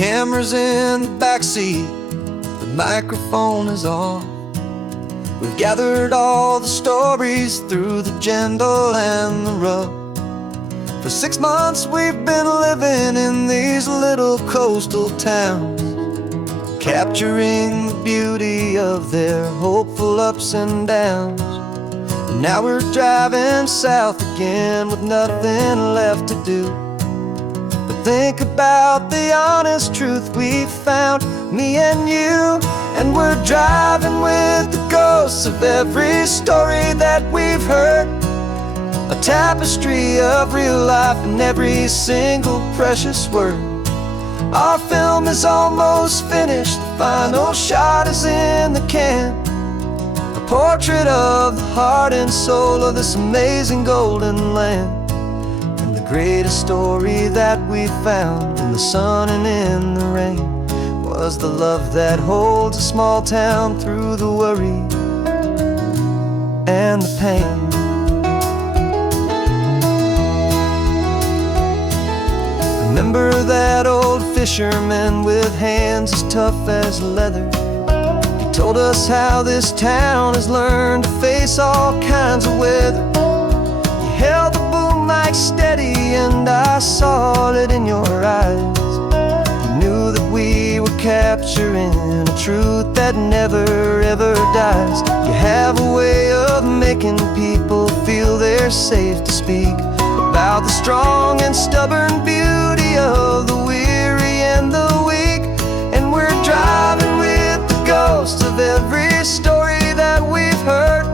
camera's in the backseat, the microphone is on. We've gathered all the stories through the gentle and the rough. For 6 months we've been living in these little coastal towns, capturing the beauty of their hopeful ups and downs. And now we're driving south again with nothing left to do but think about the honest truth we found, me and you. And we're driving with the ghosts of every story that we've heard, a tapestry of real life in every single precious word. Our film is almost finished, the final shot is in the can, a portrait of the heart and soul of this amazing golden land. And the greatest story that we found in the sun and in the rain was the love that holds a small town through the worry and the pain. Remember that old fisherman with hands as tough as leather? He told us how this town has learned to face all kinds of weather. You held the boom mic steady and I saw it in your eyes. You knew that we were capturing a truth that never ever dies. You have a way of making people feel they're safe to speak about the strong and stubborn beauty of the weary and the weak. And we're driving with the ghosts of every story that we've heard,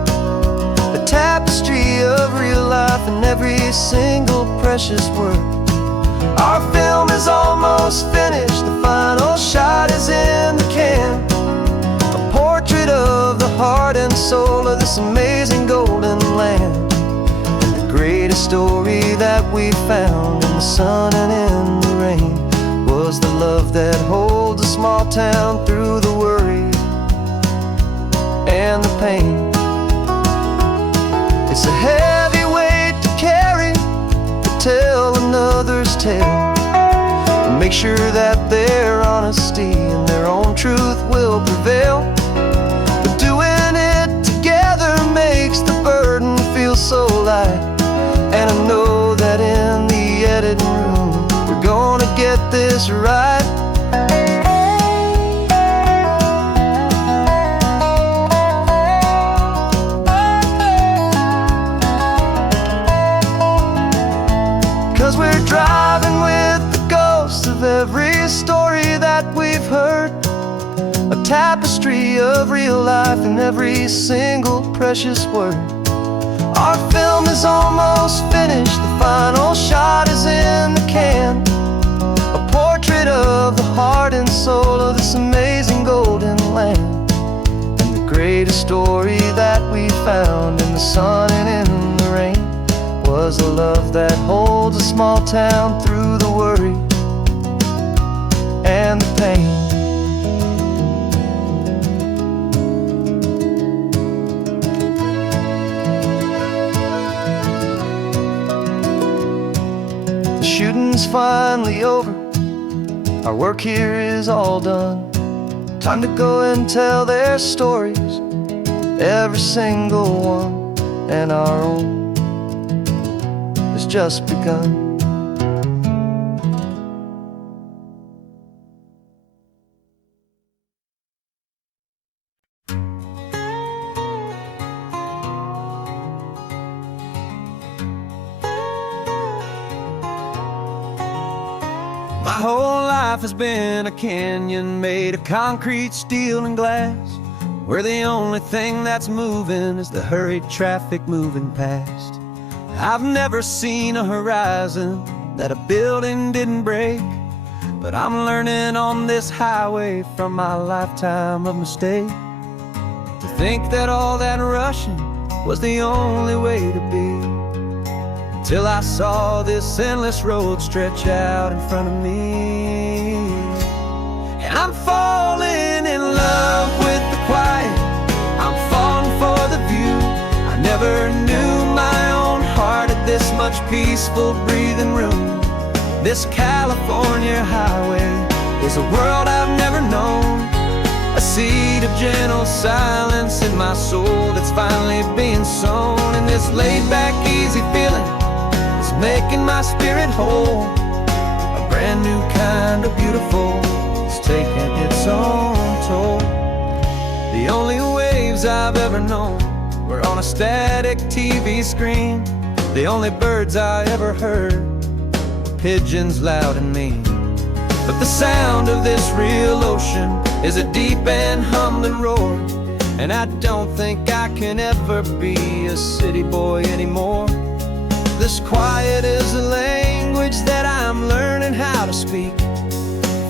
a tapestry of real life in every single precious word. Our film is almost finished, the final shot is in the can, a portrait of the heart and soul of this amazing golden land. Greatest story that we found in the sun and in the rain was the love that holds a small town through the worry and the pain. It's a heavy weight to carry, to tell another's tale, and make sure that their honesty and their own truth will prevail. But doing it together makes the burden feel so light. And I know that in the editing room we're gonna get this right. 'Cause we're driving with the ghosts of every story that we've heard, a tapestry of real life in every single precious word. Our film is almost finished, the final shot is in the can, a portrait of the heart and soul of this amazing golden land. And the greatest story that we found in the sun and in the rain was the love that holds a small town through the worry and the pain. Shooting's finally over, our work here is all done. Time to go and tell their stories, every single one, and our own has just begun. My whole life has been a canyon made of concrete, steel, and glass, where the only thing that's moving is the hurried traffic moving past. I've never seen a horizon that a building didn't break, but I'm learning on this highway from my lifetime of mistake to think that all that rushing was the only way to be. Till I saw this endless road stretch out in front of me. And I'm falling in love with the quiet, I'm falling for the view. I never knew my own heart had this much peaceful breathing room. This California highway is a world I've never known. A seed of gentle silence in my soul that's finally being sown. And this laid-back, easy feeling is making my spirit whole. A brand new kind of beautiful is taking its own toll. The only waves I've ever known were on a static TV screen. The only birds I ever heard were pigeons loud and mean. But the sound of this real ocean is a deep and humbling roar. And I don't think I can ever be a city boy anymore. This quiet is a language that I'm learning how to speak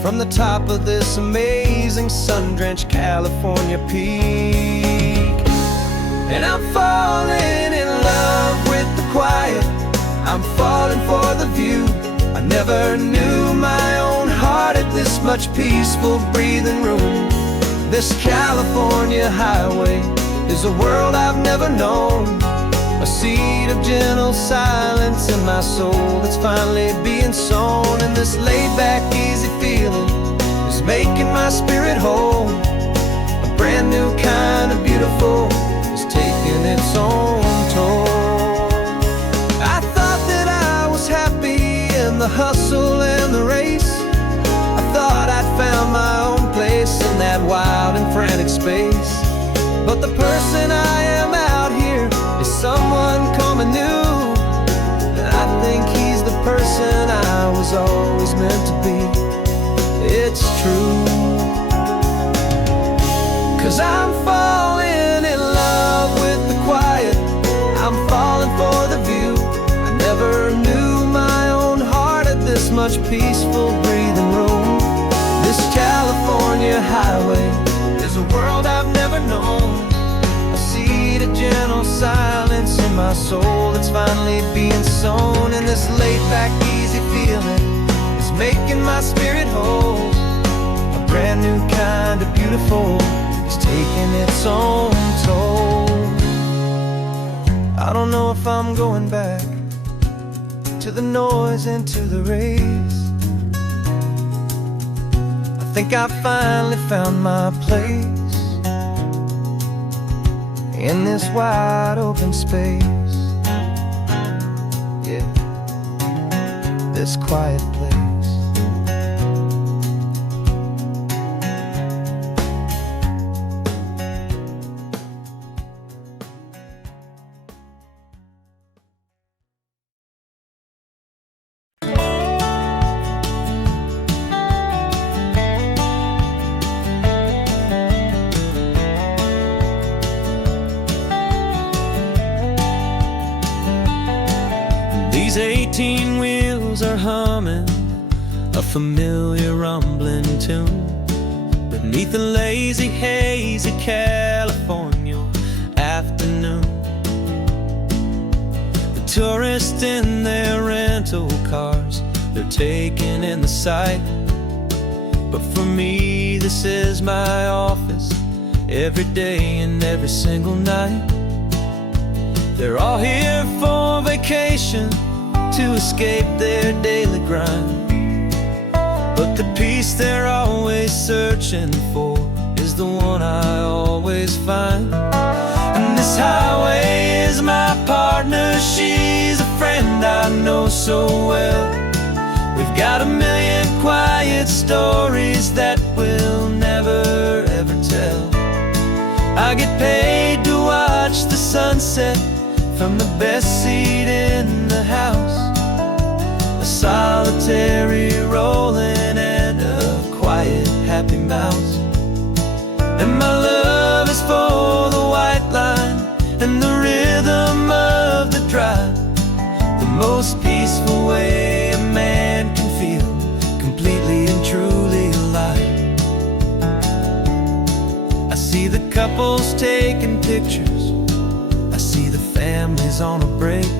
from the top of this amazing sun-drenched California peak. And I'm falling in love with the quiet, I'm falling for the view. I never knew my own heart had this much peaceful breathing room. This California highway is a world I've never known. A seed of gentle silence in my soul that's finally being sown. And this laid-back, easy feeling is making my spirit whole. A brand new kind of beautiful is taking its own toll. I thought that I was happy in the hustle and the race. I thought I'd found my own place in that wild and frantic space. But the person I am out here is someone coming new. And I think he's the person I was always meant to be. It's true. 'Cause I'm falling in love with the quiet, I'm falling for the view. I never knew my own heart had this much peaceful breathing room. This California highway is a world I've never known. A seed of gentle silence in my soul that's finally being sown. And this laid-back, easy feeling is making my spirit whole. A brand new kind of beautiful is taking its own toll. I don't know if I'm going back to the noise and to the race. I think I finally found my place in this wide open space. Yeah, this quiet place. These 18 wheels are humming a familiar rumbling tune beneath a lazy, hazy California afternoon. The tourists in their rental cars, they're taking in the sight. But for me, this is my office every day and every single night. They're all here for vacation, to escape their daily grind. But the peace they're always searching for is the one I always find. And this highway is my partner, she's a friend I know so well. We've got a million quiet stories that we'll never ever tell. I get paid to watch the sunset from the best seat in the house. A solitary rolling and a quiet happy mouse. And my love is for the white line and the rhythm of the drive. The most peaceful way a man can feel completely and truly alive. I see the couples taking pictures, I see the families on a break,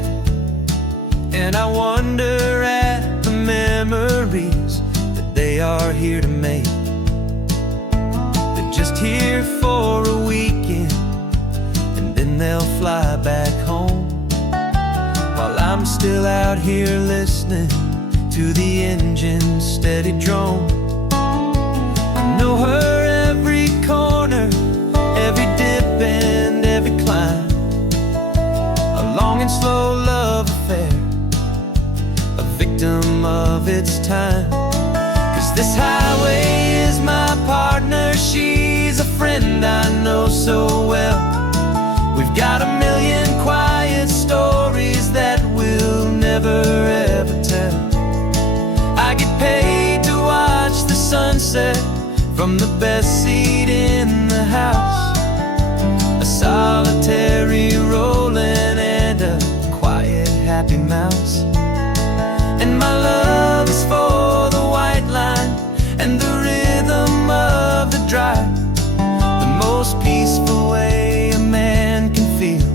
and I wonder at the memories that they are here to make. They're just here for a weekend and then they'll fly back home, while I'm still out here listening to the engine's steady drone. know her every corner, every dip and every climb. A long and slow love affair, a victim of its time. 'Cause this highway is my partner, she's a friend I know so well. We've got a million quiet stories that we'll never ever tell. I get paid to watch the sunset from the best seat in the house. A solitary rolling and a quiet happy mouse. And my love is for the white line and the rhythm of the drive. The most peaceful way a man can feel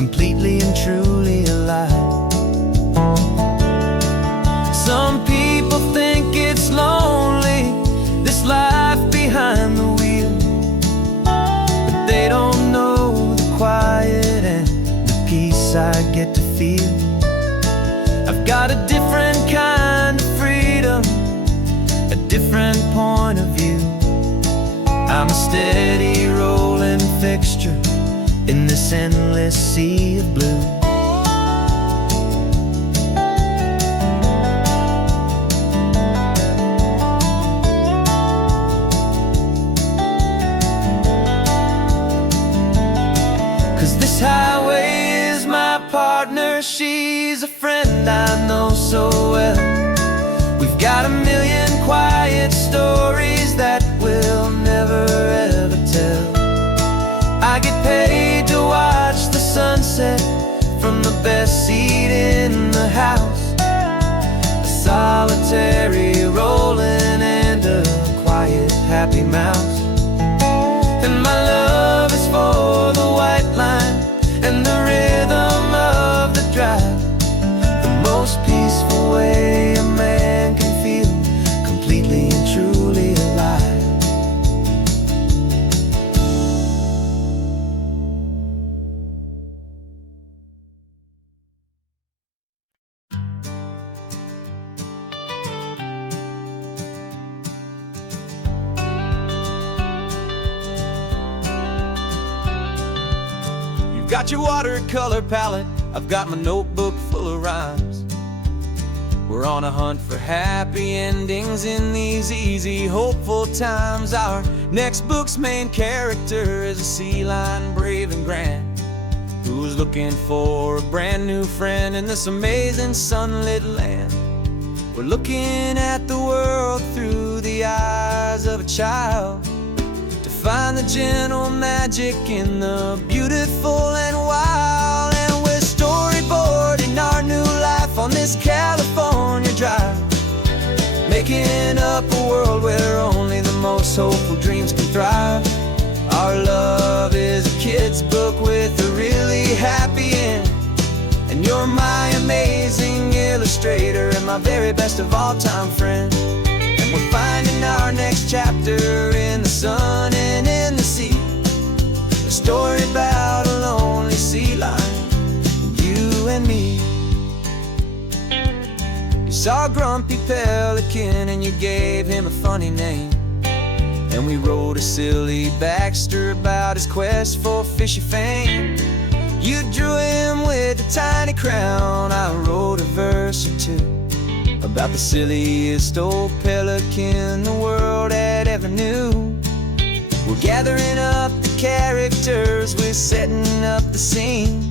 completely and truly alive. Some people think it's lonely, this life behind the wheel, but they don't know the quiet and the peace I get to feel. I've got a different kind of freedom, a different point of view. I'm a steady rolling fixture in this endless sea of blue. 'Cause this highway is my partner, she's a friend I know so well. We've got a million quiet stories that we'll never ever tell. I get paid to watch the sunset from the best seat in the house. A solitary rolling and a quiet happy mouse. And my love is for the white line and the rhythm of the drive. The most peaceful way a man can feel completely and truly alive. Got your watercolor palette, I've got my notebook full of rhymes. We're on a hunt for happy endings in these easy, hopeful times. Our next book's main character is a sea lion, brave and grand, who's looking for a brand new friend in this amazing sunlit land. We're looking at the world through the eyes of a child, find the gentle magic in the beautiful and wild. And we're storyboarding our new life on this California drive, making up a world where only the most hopeful dreams can thrive. Our love is a kid's book with a really happy end, and you're my amazing illustrator and my very best of all time friend. We're finding our next chapter in the sun and in the sea, a story about a lonely sea lion, you and me. You saw a grumpy pelican and you gave him a funny name, and we wrote a silly Baxter about his quest for fishy fame. You drew him with a tiny crown, I wrote a verse or two about the silliest old pelican the world had ever knew. We're gathering up the characters, we're setting up the scene,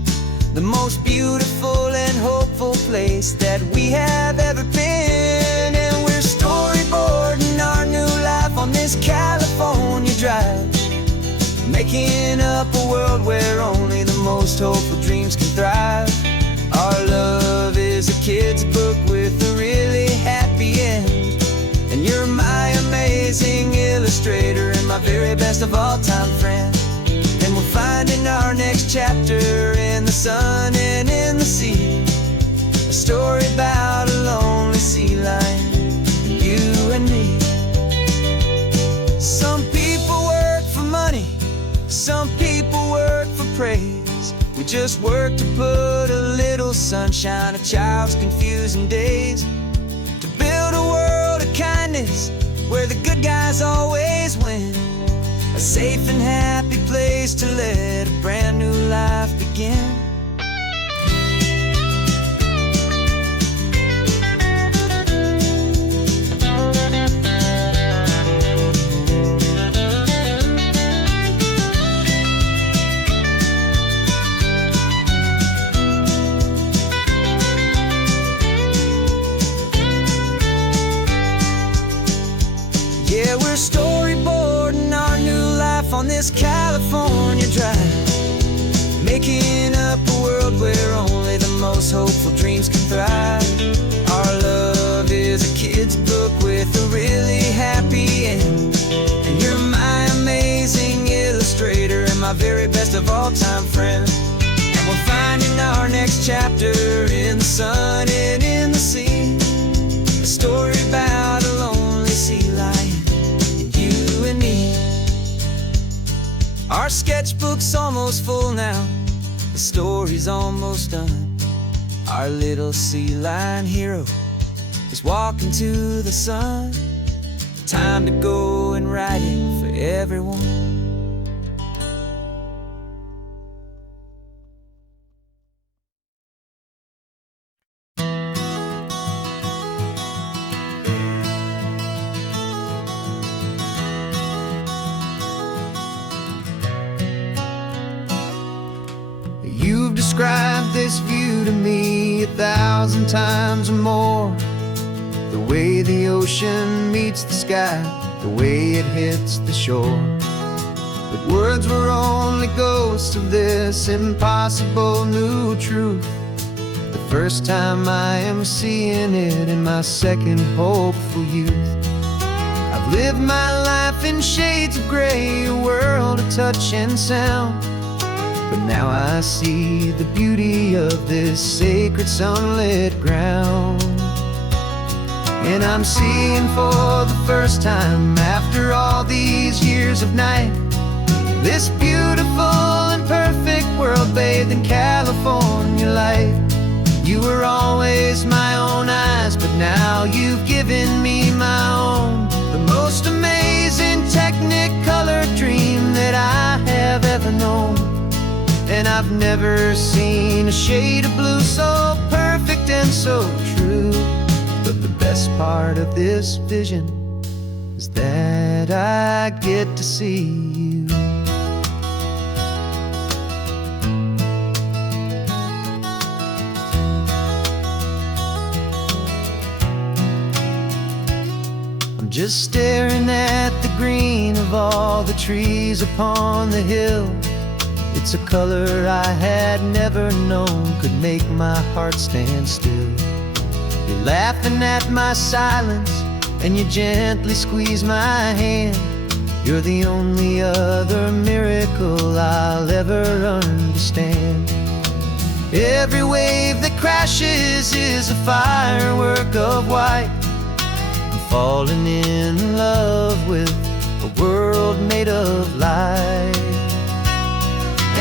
the most beautiful and hopeful place that we have ever been. And we're storyboarding our new life on this California drive, making up a world where only the most hopeful dreams can thrive. Our love is a kid's book with a really happy end, and you're my amazing illustrator and my very best of all time friend. And we're finding our next chapter in the sun and in the sea, a story about a lonely sea lion, you and me. Some people work for money, some people work for praise. We just work to put a little sunshine in a child's confusing days, to build a world of kindness where the good guys always win. A safe and happy place to let a brand new life begin. Yeah, we're storyboarding our new life on this California drive, making up a world where only the most hopeful dreams can thrive. Our love is a kid's book with a really happy end, and you're my amazing illustrator and my very best of all-time friend. And we're finding our next chapter in the sun and in the sea, a story about a lonely sea lion, you and me. Our sketchbook's almost full now, the story's almost done. Our little sea lion hero is walking to the sun. Time to go and write it for everyone. You've described this view to me 1,000 times or more. The way the ocean meets the sky, the way it hits the shore. But words were only ghosts of this impossible new truth. The first time I am seeing it in my second hopeful youth. I've lived my life in shades of gray, a world of touch and sound. But now I see the beauty of this sacred sunlit ground. And I'm seeing for the first time after all these years of night, this beautiful and perfect world bathed in California light. You were always my own eyes, but now you've given me my own. The most amazing technicolor dream that I have ever known. And I've never seen a shade of blue so perfect and so true. But the best part of this vision is that I get to see you. I'm just staring at the green of all the trees upon the hill. It's a color I had never known could make my heart stand still. You're laughing at my silence, and you gently squeeze my hand. You're the only other miracle I'll ever understand. Every wave that crashes is a firework of white. I'm falling in love with a world made of light.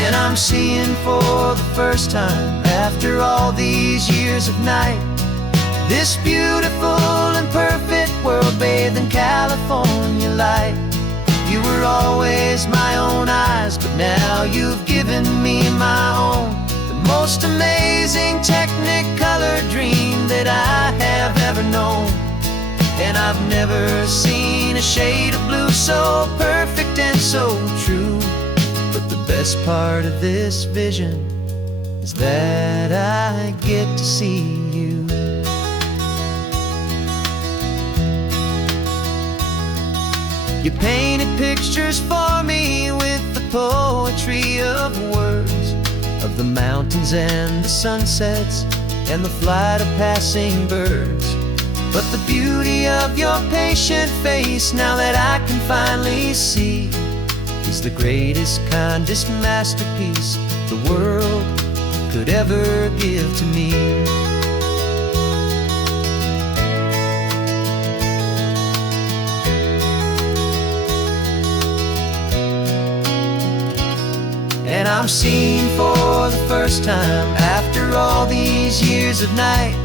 And I'm seeing for the first time after all these years of night, this beautiful and perfect world bathed in California light. You were always my own eyes, but now you've given me my own. The most amazing technicolor dream that I have ever known. And I've never seen a shade of blue so perfect and so true. But the best part of this vision is that I get to see you. You painted pictures for me with the poetry of words, of the mountains and the sunsets and the flight of passing birds. But the beauty of your patient face, now that I can finally see, is the greatest, kindest masterpiece the world could ever give to me. And I'm seeing for the first time after all these years of night,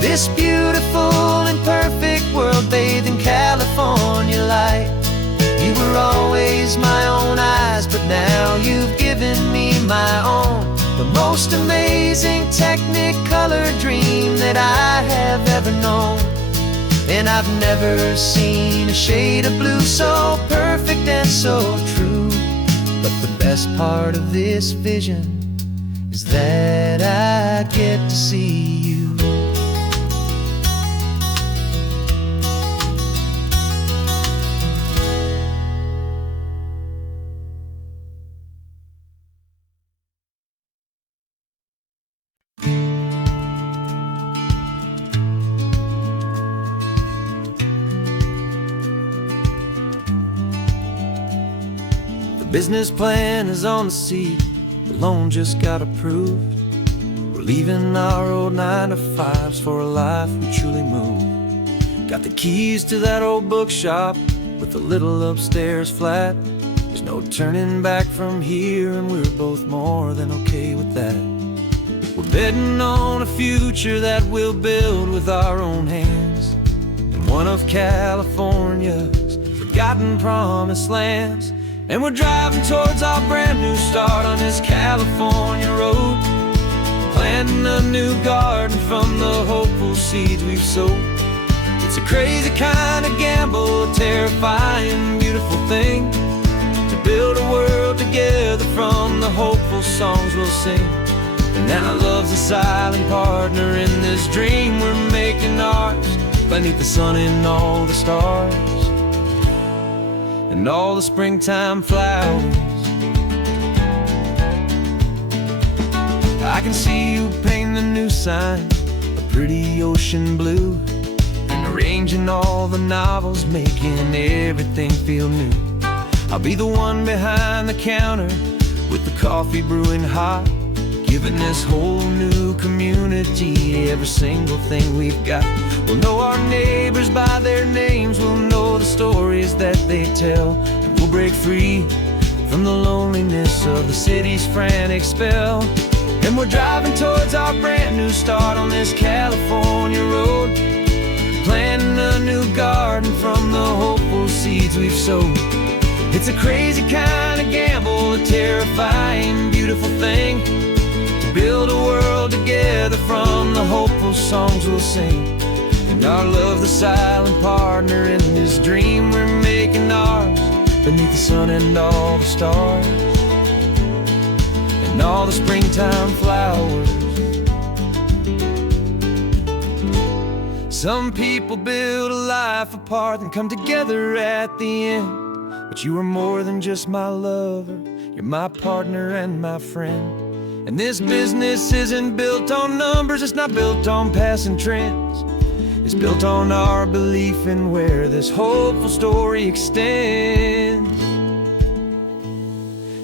This beautiful and perfect world bathed in California light. You were always my own eyes, but now you've given me my own. The most amazing Technicolor dream that I have ever known. And I've never seen a shade of blue so perfect and so true. But the best part of this vision is that I get to see you. Business plan is on the seat, the loan just got approved. We're leaving our old 9-to-5s for a life we truly move. Got the keys to that old bookshop with a little upstairs flat. There's no turning back from here, and we're both more than okay with that. We're betting on a future that we'll build with our own hands in one of California's forgotten promised lands. And we're driving towards our brand new start on this California road, planting a new garden from the hopeful seeds we've sowed. It's a crazy kind of gamble, a terrifying, beautiful thing, to build a world together from the hopeful songs we'll sing. And now love's a silent partner in this dream we're making ours, beneath the sun and all the stars and all the springtime flowers. I can see you painting the new sign a pretty ocean blue, and arranging all the novels, making everything feel new. I'll be the one behind the counter with the coffee brewing hot, giving this whole new community every single thing we've got. We'll know our neighbors by their names, we'll know the stories that they tell, and we'll break free from the loneliness of the city's frantic spell. And we're driving towards our brand new start on this California road, planting a new garden from the hopeful seeds we've sowed. It's a crazy kind of gamble, a terrifying, beautiful thing, to build a world together from the hopeful songs we'll sing. And our love, the silent partner in this dream we're making ours, beneath the sun and all the stars and all the springtime flowers. Some people build a life apart and come together at the end, but you are more than just my lover, you're my partner and my friend. And this business isn't built on numbers, it's not built on passing trends. It's built on our belief in where this hopeful story extends.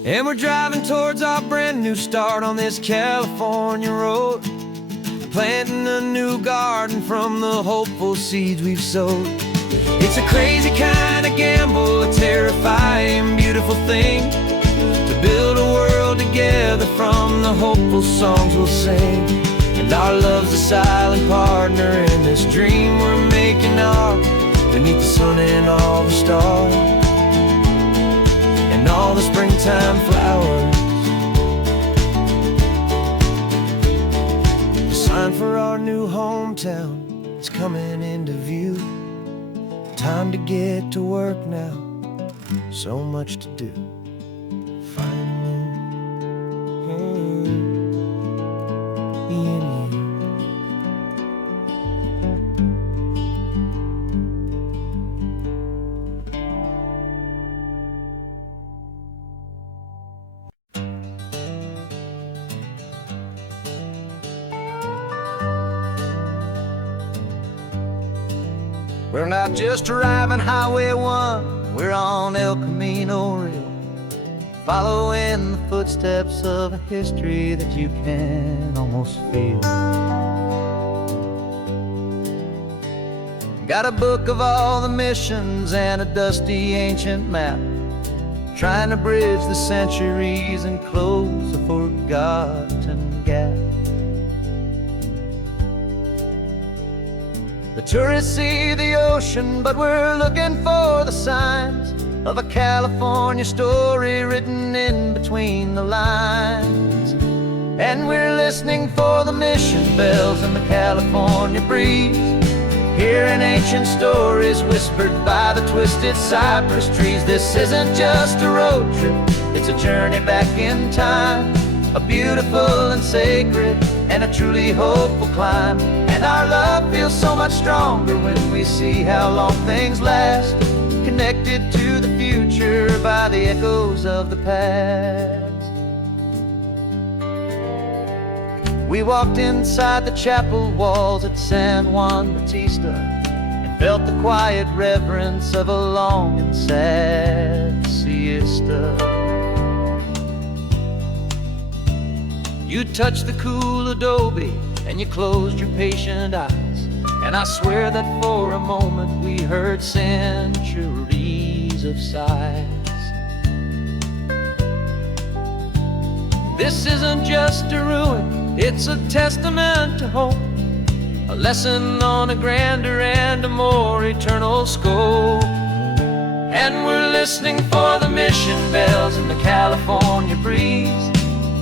And we're driving towards our brand new start on this California road, planting a new garden from the hopeful seeds we've sowed. It's a crazy kind of gamble, a terrifying, beautiful thing, to build a world together from the hopeful songs we'll sing. And our love's a silent partner in this dream we're making ours, beneath the sun and all the stars and all the springtime flowers. The sign for our new hometown is coming into view. Time to get to work now, so much to do. We're not just driving Highway 1, we're on El Camino Real, following the footsteps of a history that you can almost feel. Got a book of all the missions and a dusty ancient map, trying to bridge the centuries and close a forgotten gap. The tourists see the ocean, but we're looking for the signs of a California story written in between the lines. And we're listening for the mission bells in the California breeze, hearing ancient stories whispered by the twisted cypress trees. This isn't just a road trip, it's a journey back in time, a beautiful and sacred and a truly hopeful climb. And our love feels so much stronger when we see how long things last, connected to the future by the echoes of the past. We walked inside the chapel walls at San Juan Bautista and felt the quiet reverence of a long and sad siesta. You touched the cool adobe and you closed your patient eyes, and I swear that for a moment we heard centuries of sighs. This isn't just a ruin, it's a testament to hope, a lesson on a grander and a more eternal scope. And we're listening for the mission bells in the California breeze,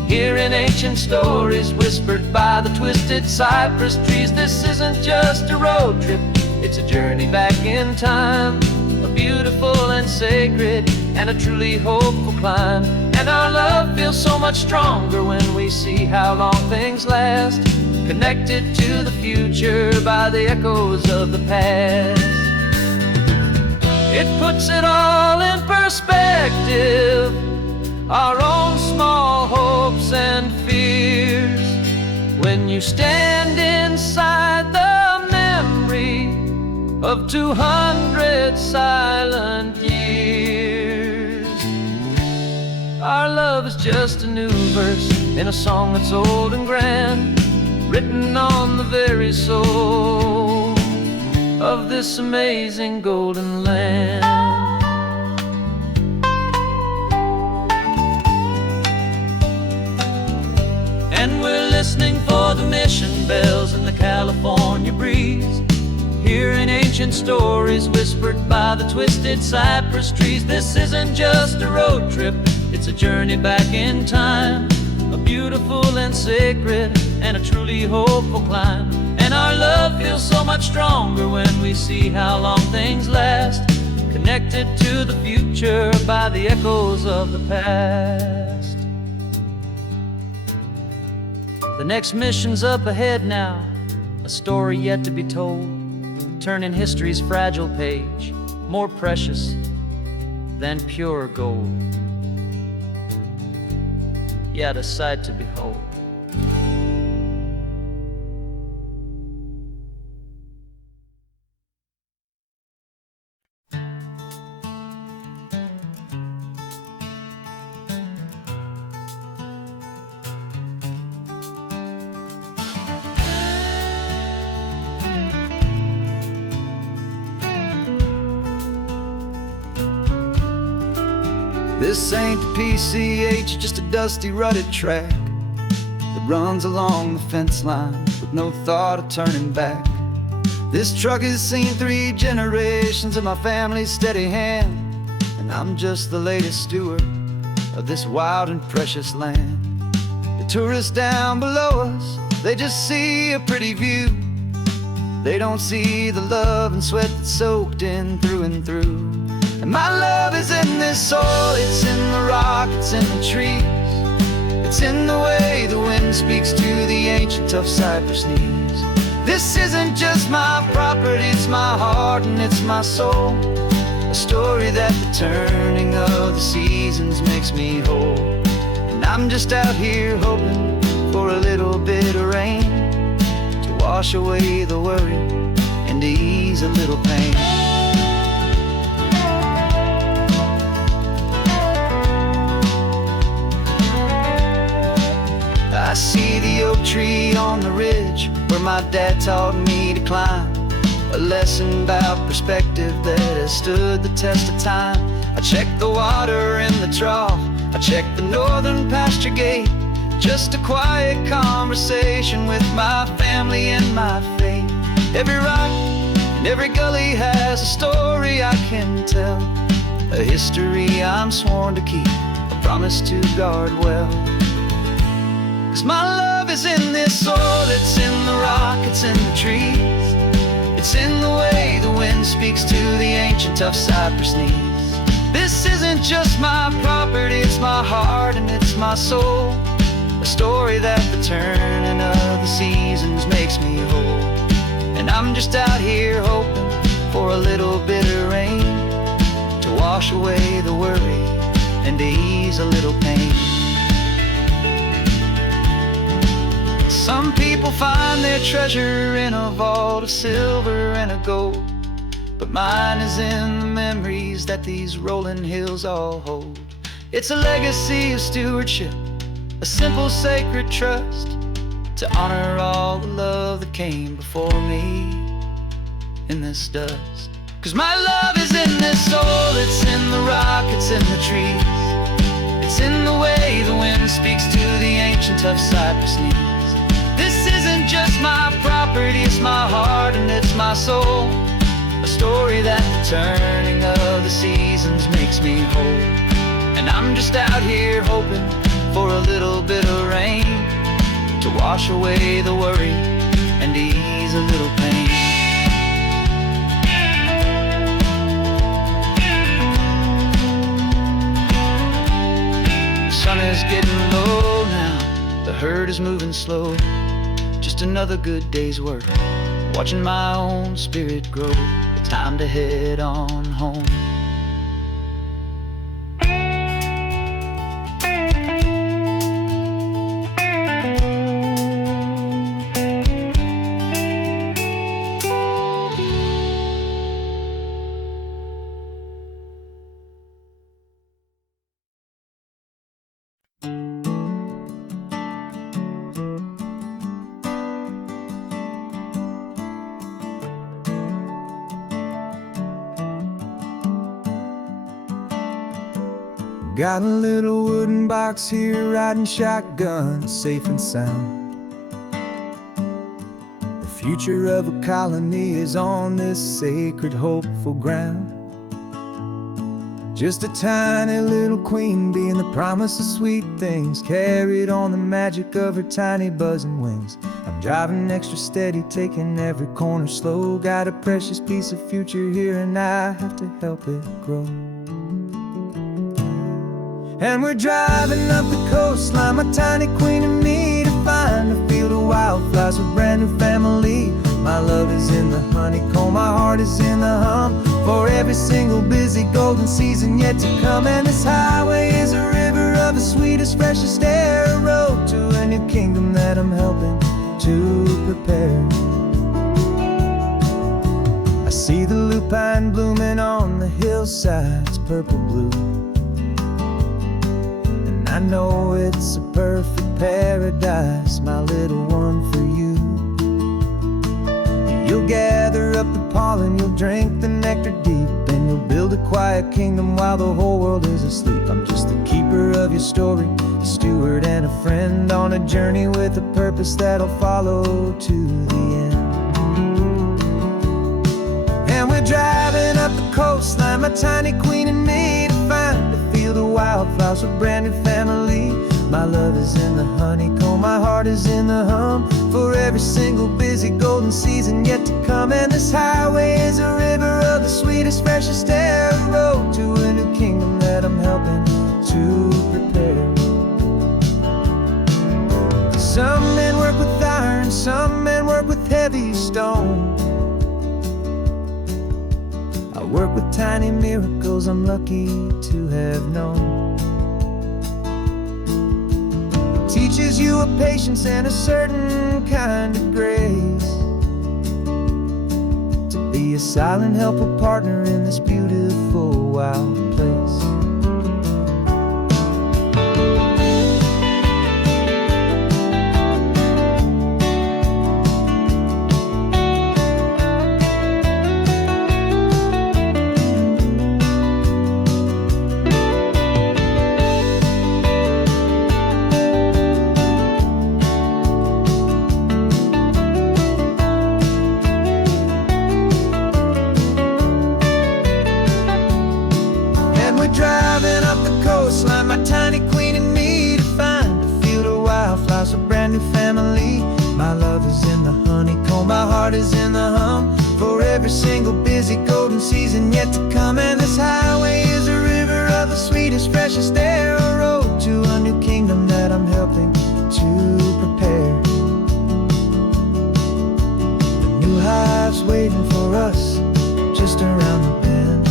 hearing ancient stories whispered by the twisted cypress trees. This isn't just a road trip, it's a journey back in time, a beautiful and sacred and a truly hopeful climb. And our love feels so much stronger when we see how long things last, connected to the future by the echoes of the past. It puts it all in perspective, our own small hopes and fears, when you stand inside the memory of 200 silent years. Our love is just a new verse in a song that's old and grand, written on the very soul of this amazing golden land. And we're listening for the mission bells in the California breeze, hearing ancient stories whispered by the twisted cypress trees. This isn't just a road trip, it's a journey back in time, a beautiful and sacred and a truly hopeful climb. And our love feels so much stronger when we see how long things last, connected to the future by the echoes of the past. The next mission's up ahead now, a story yet to be told, turning history's fragile page more precious than pure gold. Yet a sight to behold. This ain't the PCH, just a dusty, rutted track that runs along the fence line with no thought of turning back. This truck has seen 3 generations of my family's steady hand, and I'm just the latest steward of this wild and precious land. The tourists down below us, they just see a pretty view. They don't see the love and sweat that's soaked in through and through. And my love is in this soil, it's in the rock, it's in the trees, it's in the way the wind speaks to the ancient tough cypress knees. This isn't just my property, it's my heart and it's my soul, a story that the turning of the seasons makes me whole. And I'm just out here hoping for a little bit of rain to wash away the worry and to ease a little pain. I see the oak tree on the ridge where my dad taught me to climb, a lesson about perspective that has stood the test of time. I check the water in the trough, I check the northern pasture gate, just a quiet conversation with my family and my faith. Every rock, And every gully has a story I can tell, a history I'm sworn to keep, a promise to guard well. 'Cause my love is in this soil, it's in the rock, it's in the trees. It's in the way the wind speaks to the ancient tough cypress knees. This isn't just my property, it's my heart and it's my soul, a story that the turning of the seasons makes me whole. And I'm just out here hoping for a little bit of rain to wash away the worry and to ease a little pain. Some people find their treasure in a vault of silver and a gold, but mine is in the memories that these rolling hills all hold. It's a legacy of stewardship, a simple sacred trust, to honor all the love that came before me in this dust. 'Cause my love is in this soul, it's in the rock, it's in the trees. It's in the way the wind speaks to the ancient tough cypress knees. This isn't just my property, it's my heart and it's my soul, a story that the turning of the seasons makes me whole. And I'm just out here hoping for a little bit of rain to wash away the worry and ease a little pain. The sun is getting low now, the herd is moving slow. Just another good day's work, watching my own spirit grow. Time to head on home. Got a little wooden box here, riding shotgun, safe and sound. The future of a colony is on this sacred, hopeful ground. Just a tiny little queen bee and the promise of sweet things, carried on the magic of her tiny buzzing wings. I'm driving extra steady, taking every corner slow. Got a precious piece of future here and I have to help it grow. And we're driving up the coastline, my tiny queen and me, to find a field of wildflowers with brand new family. My love is in the honeycomb, my heart is in the hum, for every single busy golden season yet to come. And this highway is a river of the sweetest, freshest air, a road to a new kingdom that I'm helping to prepare. I see the lupine blooming on the hillsides, purple blue. I know it's a perfect paradise, my little one, for you. You'll gather up the pollen, you'll drink the nectar deep, and you'll build a quiet kingdom while the whole world is asleep. I'm just the keeper of your story, a steward and a friend, on a journey with a purpose that'll follow to the end. And we're driving up the coastline, my tiny queen and me, to find a field of wildflowers with brand new family. My love is in the honeycomb, my heart is in the hum, for every single busy golden season yet to come. And this highway is a river of the sweetest, freshest air, a road to a new kingdom that I'm helping to prepare. Some men work with iron, some men work with heavy stone. I work with tiny miracles I'm lucky to have known. Teaches you a patience and a certain kind of grace, to be a silent, helpful partner in this beautiful, wild place. every single busy golden season yet to come. And this highway is a river of the sweetest, freshest air, a road to a new kingdom that I'm helping to prepare. The new hive's waiting for us just around the bend.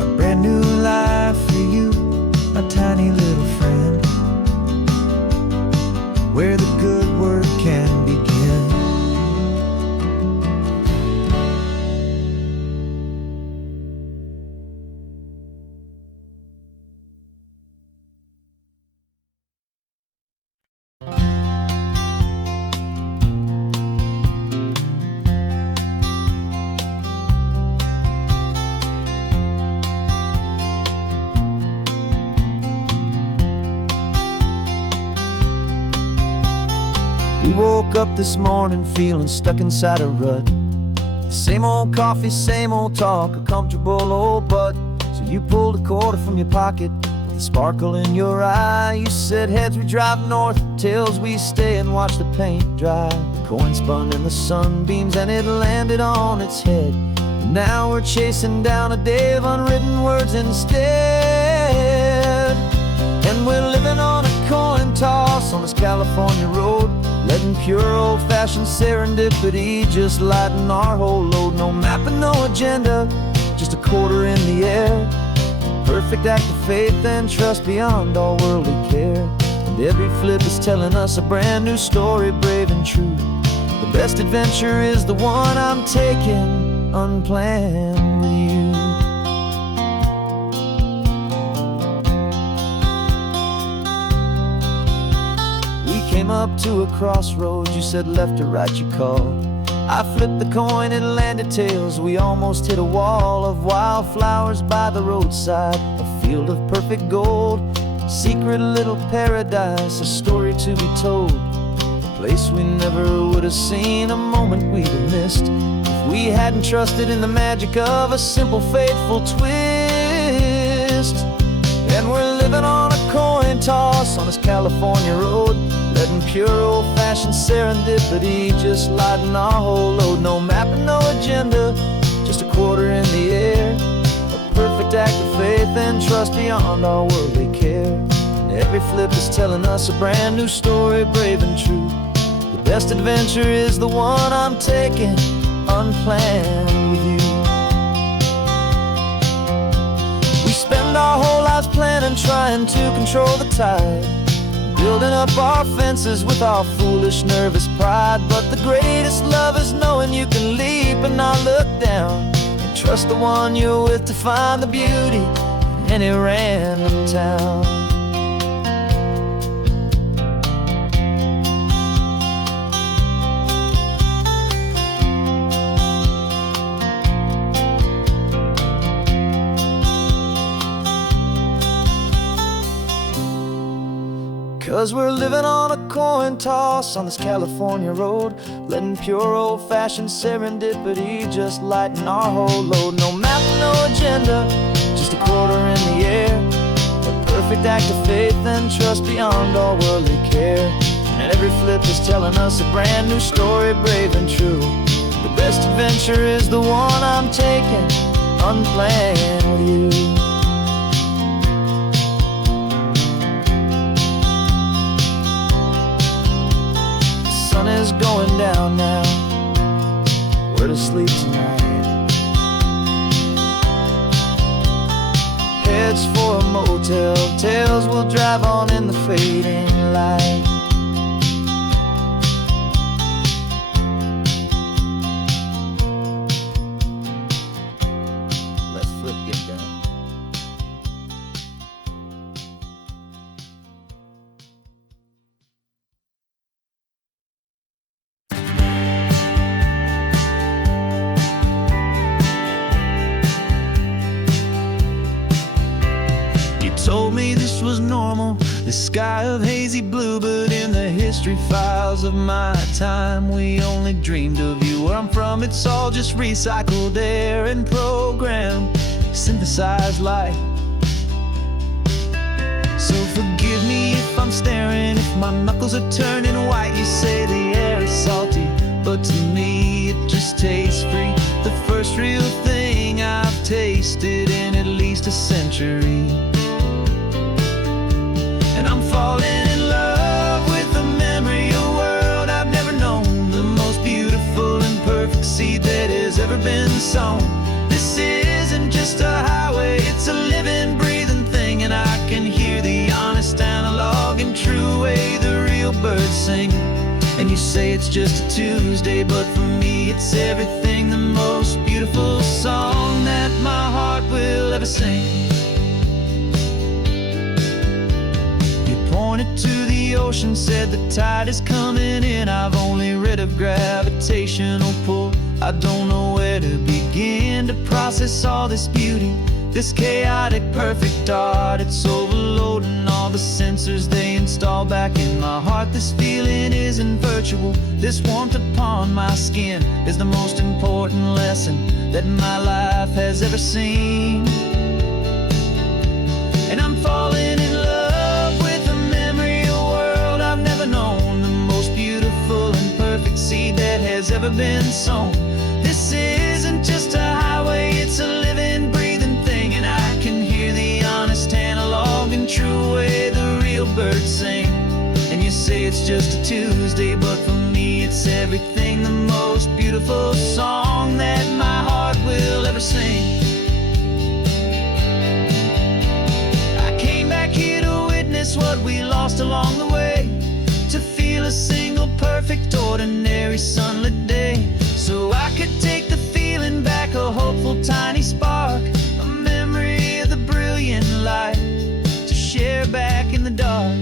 A brand new life for you, my tiny little friend, where the good work can begin. We woke up this morning feeling stuck inside a rut. Same old coffee, same old talk, a comfortable old butt. So you pulled a quarter from your pocket with a sparkle in your eye. You said, heads we drive north, tails we stay and watch the paint dry. The coin spun in the sunbeams and it landed on its head. And now we're chasing down a day of unwritten words instead. And we're living on a coin toss on this California road, letting pure old-fashioned serendipity just lighten our whole load. No map and no agenda, just a quarter in the air. Perfect act of faith and trust beyond all worldly care. And every flip is telling us a brand new story, brave and true. The best adventure is the one I'm taking unplanned with you. Came up to a crossroads, you said left or right you called. I flipped the coin, it landed tails. We almost hit a wall of wildflowers by the roadside, a field of perfect gold, secret little paradise, a story to be told. A place we never would have seen, a moment we'd have missed if we hadn't trusted in the magic of a simple, faithful twist. And we're living on a coin toss on this California road, letting pure old-fashioned serendipity just lighten our whole load. No map and no agenda, just a quarter in the air. A perfect act of faith and trust beyond all worldly care. And every flip is telling us a brand new story, brave and true. The best adventure is the one I'm taking unplanned with you. We spend our whole lives planning, trying to control the tide, building up our fences with our foolish, nervous pride. But the greatest love is knowing you can leap and not look down, and trust the one you're with to find the beauty in any random town. 'Cause we're living on a coin toss on this California road, letting pure old-fashioned serendipity just lighten our whole load. No map, no agenda, just a quarter in the air. A perfect act of faith and trust beyond all worldly care. And every flip is telling us a brand new story, brave and true. The best adventure is the one I'm taking unplanned with you. The sun is going down now, we're to sleep tonight. Heads for a motel, tails will drive on in the fading light. Let's flip get done. Told me this was normal, the sky of hazy blue, but in the history files of my time, we only dreamed of you. Where I'm from, it's all just recycled air and programmed, synthesized light. So forgive me if I'm staring, if my knuckles are turning white. You say the air is salty, but to me it just tastes free. The first real thing I've tasted in at least a century. And I'm falling in love with the memory of a world I've never known, the most beautiful and perfect seed that has ever been sown. This isn't just a highway, it's a living, breathing thing, and I can hear the honest analog and true way the real birds sing. And you say it's just a Tuesday, but for me it's everything, the most beautiful song that my heart will ever sing. You pointed to the ocean, said the tide is coming in. I've only read of gravitational pull. I don't know where to begin to process all this beauty, this chaotic perfect art. It's overloading all the sensors they install back in my heart. This feeling isn't virtual, this warmth upon my skin is the most important lesson that my life has ever seen. And I'm falling in love with the memory of a world I've never known, the most beautiful and perfect seed that has ever been sown. This isn't just a highway, it's a living, breathing thing, and I can hear the honest analog and true way the real birds sing. And you say it's just a Tuesday, but for me it's everything, the most beautiful song that my heart will ever sing. I came back here to witness what we lost along the way, to feel a single perfect ordinary sunlit day, so I could take the feeling back, a hopeful tiny spark, a memory of the brilliant light to share back in the dark.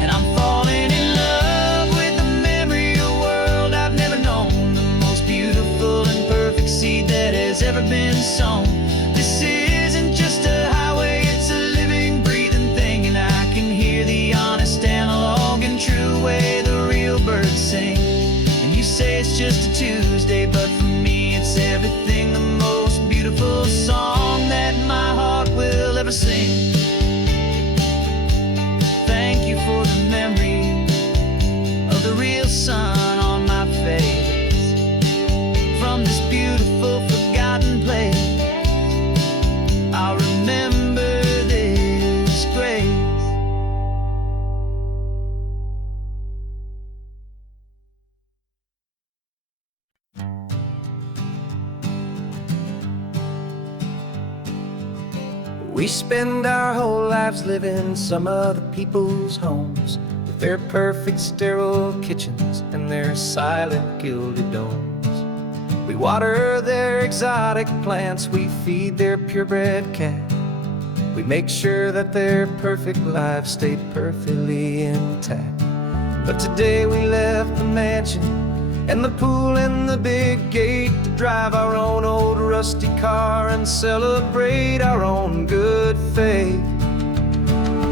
And I'm falling in love with the memory of a world I've never known, the most beautiful and perfect seed that has ever been sown. This isn't just a highway, it's a living, breathing thing, and I can hear the honest analog and true way the real birds sing. And you say it's just a Tuesday, but for me it's everything, the most beautiful song that my heart will ever sing. Thank you for the memory of the real sun on my face, from this beautiful forgotten place I'll remember this grace. We spend our whole lives living some other people's homes, with their perfect sterile kitchens and their silent gilded domes. We water their exotic plants, we feed their purebred cat. We make sure that their perfect lives stay perfectly intact. But today we left the mansion and the pool and the big gate to drive our own old rusty car and celebrate our own good faith.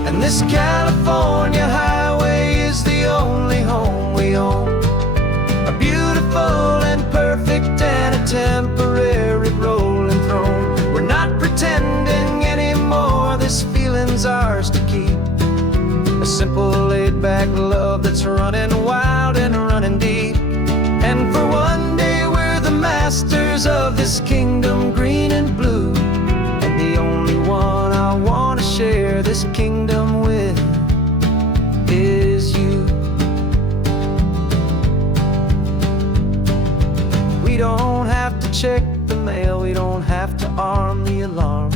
And this California highway is the only home we own, a beautiful and perfect and a temporary rolling throne. We're not pretending anymore, this feeling's ours to keep, a simple laid-back love that's running wild and running deep. And for one day we're the masters of this kingdom, green and blue, and the only one I want to share this kingdom with is you. We don't have to check the mail, we don't have to arm the alarm,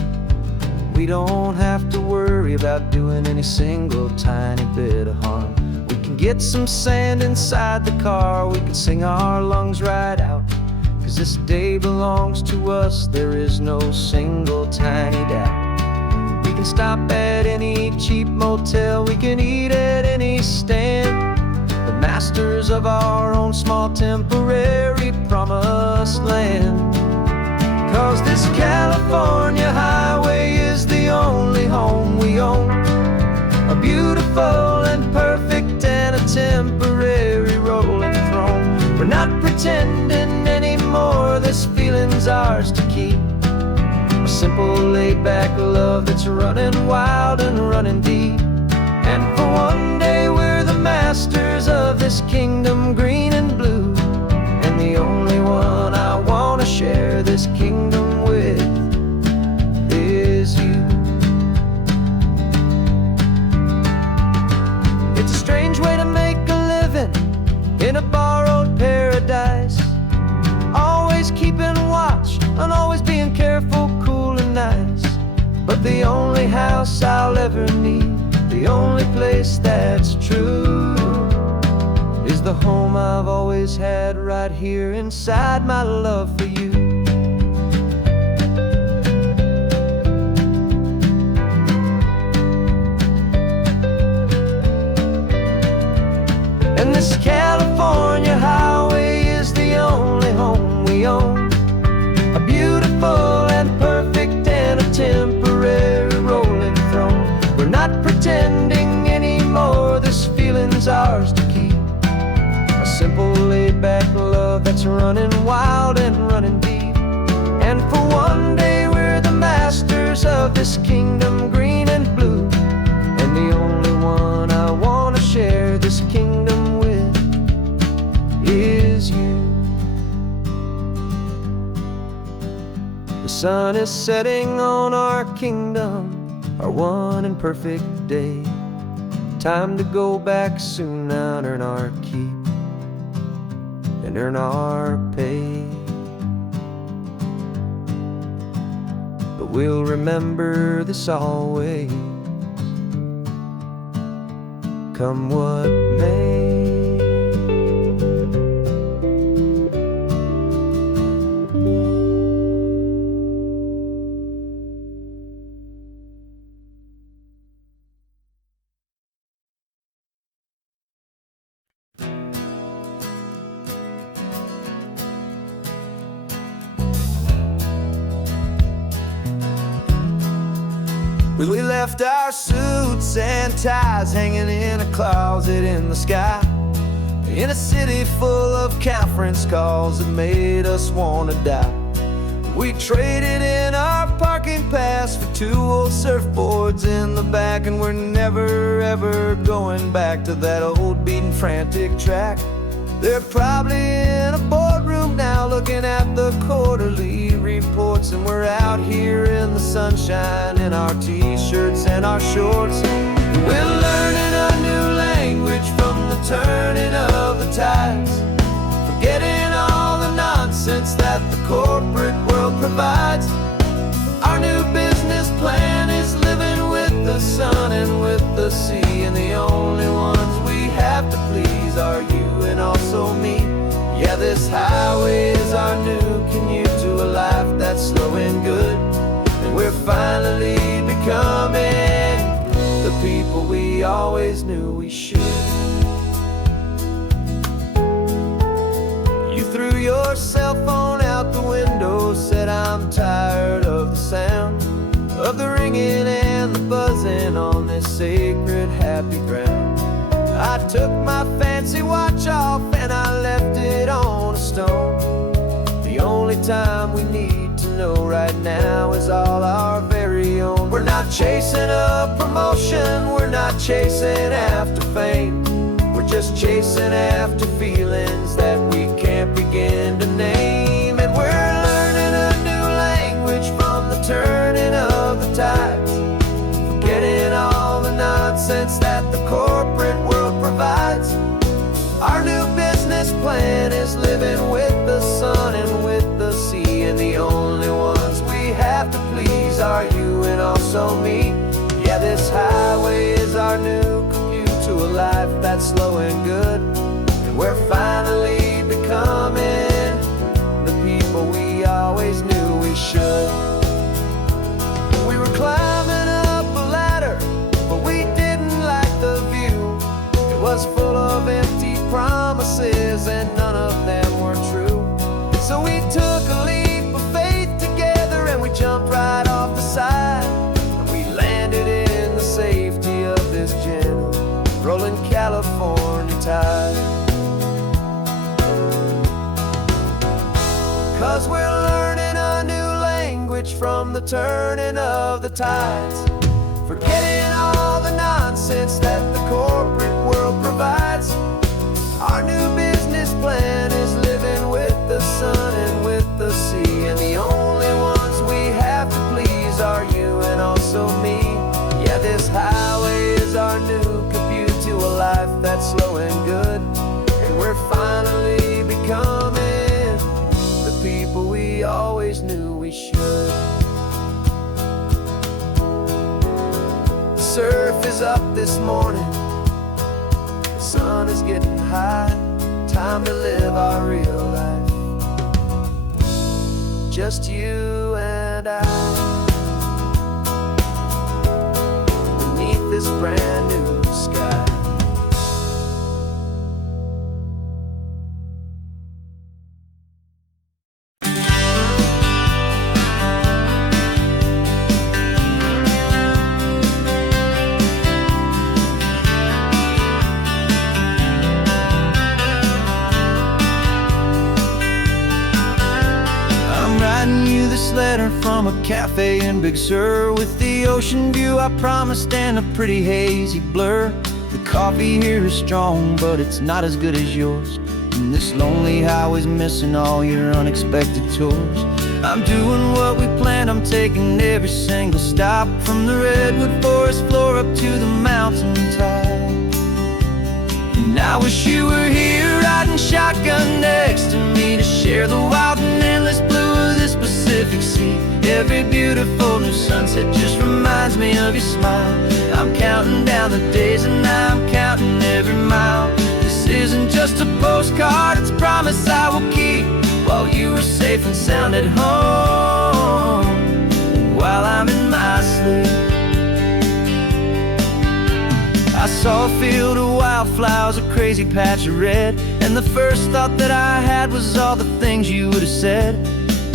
we don't have to worry about doing any single tiny bit of harm. We can get some sand inside the car, we can sing our lungs right out, 'cause this day belongs to us, there is no single tiny doubt. We can stop at any cheap motel, we can eat at any stand, the masters of our own small temporary promised land. 'Cause this California highway is the only home we own, a beautiful and perfect and a temporary rolling throne. We're not pretending anymore, this feeling's ours to keep, a simple laid-back love that's running wild and running deep. And for one day we're the masters of this kingdom green and blue. And the only one I want to share this kingdom with is you. It's a strange way to make a living in a borrowed paradise, always keeping watch and always being careful, cool and nice. But the only house I'll ever need, the only place that's true, is the home I've always had right here inside my love for you. And this California highway is the only home we own, a beautiful and perfect and a temporary rolling throne. We're not pretending anymore, this feeling's ours to keep. A simple laid-back love that's running wild and running deep. And for one day we're the masters of this kingdom green and blue. And the only one I want to share this kingdom with is you. The sun is setting on our kingdom, our one and perfect day. Time to go back soon now and earn our keep and earn our pay. But we'll remember this always, come what may. We left our suits and ties hanging in a closet in the sky, in a city full of conference calls that made us want to die. We traded in our parking pass for 2 old surfboards in the back, and we're never ever going back to that old beaten frantic track. They're probably in a boardroom now looking at the quarterly reports, and we're out here in the sunshine in our t-shirts and our shorts. We're learning a new language from the turning of the tides, forgetting all the nonsense that the corporate world provides. Our new business plan is living with the sun and with the sea, and the only ones we have to please are you and also me. Yeah, this highway is our new commute to a life that's slow and good, and we're finally becoming the people we always knew we should. You threw your cell phone out the window, said I'm tired of the sound of the ringing and the buzzing on this sacred happy ground. I took my fancy watch off and I left it on a stone. The only time we need to know right now is all our very own. We're not chasing a promotion, we're not chasing after fame, we're just chasing after feelings that we can't begin to name. And we're learning a new language from the turning of the tides, forgetting all the nonsense that the corporate world provides. Our new business plan is living with the sun and with the sea, and the only ones we have to please are you and also me. Yeah, this highway is our new commute to a life that's slow and good, and we're finally becoming the people we always knew we should. We were climbing up a ladder, but we didn't like the view. It was full of empty promises and none of them were true. So we took a leap of faith together and we jumped right off the side, and we landed in the safety of this gentle rolling California tide. 'Cause we're learning a new language from the turning of the tides, forgetting all the nonsense that the corporate world provides. Our new business plan is living with the sun and with the sea, and the only ones we have to please are you and also me. Yeah, this highway is our new commute to a life that's slow and good, and we're finally becoming the people we always knew we should. The surf is up this morning, the sun is getting high. Time to live our real life, just you and I, beneath this brand new sky. Letter from a cafe in Big Sur, with the ocean view I promised and a pretty hazy blur. The coffee here is strong, but it's not as good as yours, and this lonely highway's missing all your unexpected tours. I'm doing what we planned, I'm taking every single stop, from the redwood forest floor up to the mountain top. And I wish you were here riding shotgun next to me, to share the wild and endless blue of this Pacific Sea. Every beautiful new sunset just reminds me of your smile. I'm counting down the days and I'm counting every mile. This isn't just a postcard, it's a promise I will keep, while you are safe and sound at home, and while I'm in my sleep. I saw a field of wildflowers, a crazy patch of red, and the first thought that I had was all the things you would have said.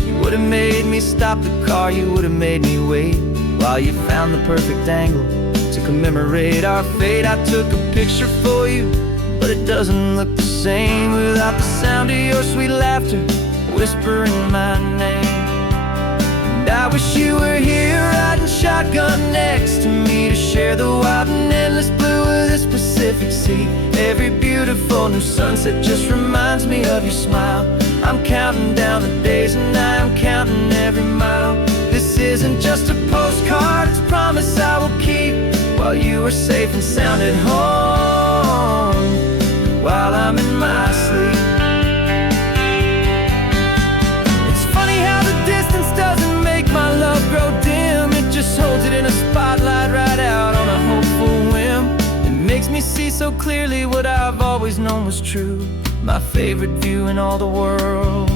You would have made me stop the car, you would have made me wait, while you found the perfect angle to commemorate our fate. I took a picture for you, but it doesn't look the same without the sound of your sweet laughter whispering my name. And I wish you were here riding shotgun next to me, to share the wild and endless blue of this Pacific Sea. Every beautiful new sunset just reminds me of your smile. I'm counting down the days and I'm counting every mile. This isn't just a postcard, it's a promise I will keep, while you are safe and sound at home, while I'm in my sleep. It's funny how the distance doesn't make my love grow dim, it just holds it in a spotlight right out on a hopeful whim. It makes me see so clearly what I've always known was true. My favorite view in all the world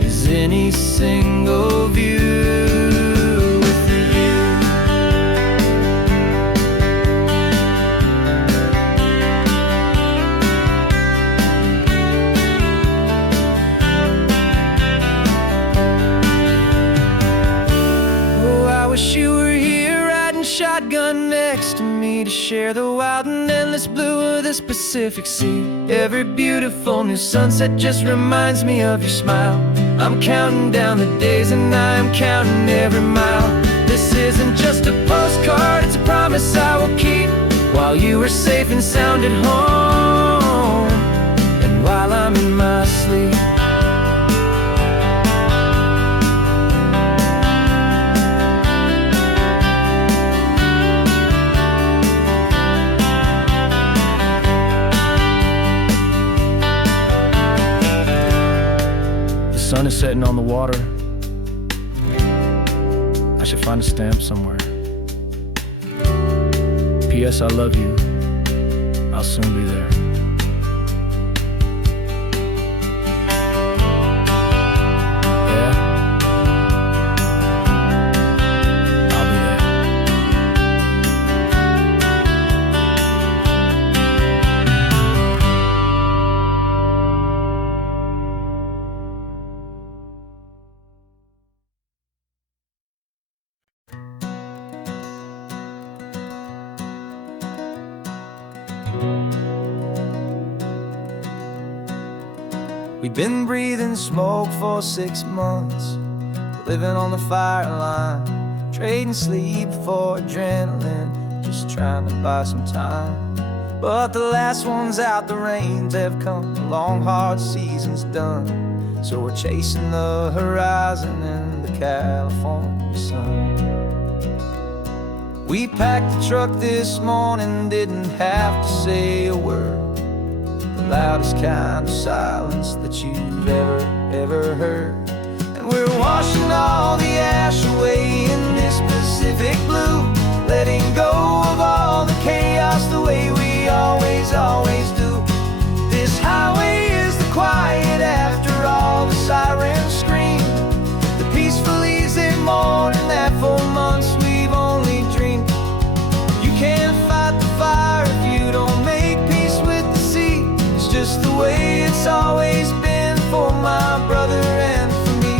is any single view with you. Oh, I wish you were here riding shotgun next to me, to share the wild and endless blue of this Pacific Sea. Every beautiful new sunset just reminds me of your smile. I'm counting down the days and I'm counting every mile. This isn't just a postcard, it's a promise I will keep, while you are safe and sound at home, and while I'm in my sleep. The sun is setting on the water. I should find a stamp somewhere. P.S. I love you. I'll soon be there. Yeah? I'll be there. We've been breathing smoke for 6 months, living on the fire line, trading sleep for adrenaline, just trying to buy some time. But the last one's out, the rains have come, the long hard season's done. So we're chasing the horizon in the California sun. We packed the truck this morning, didn't have to say a word. The loudest kind of silence that you've ever heard. And we're washing all the ash away in this Pacific blue, letting go of all the chaos the way we always do. This highway is the quiet after all the sirens scream, the peaceful easy morning that for months we've only dreamed. You can't fight the fire if you don't make peace with the sea. It's just the way it's always been for my brother and for me.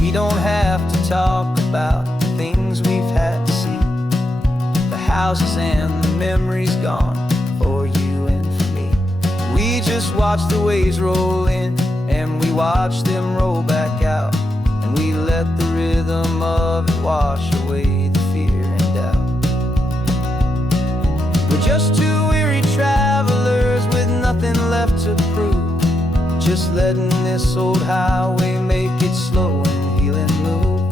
We don't have to talk about the things we've had to see, the houses and the memories gone for you and for me. We just watch the waves roll in and we watch them roll back out, and we let the rhythm of it wash away the fear and doubt. We're just two weary travelers with nothing left to prove, just letting this old highway make its slow and healing move.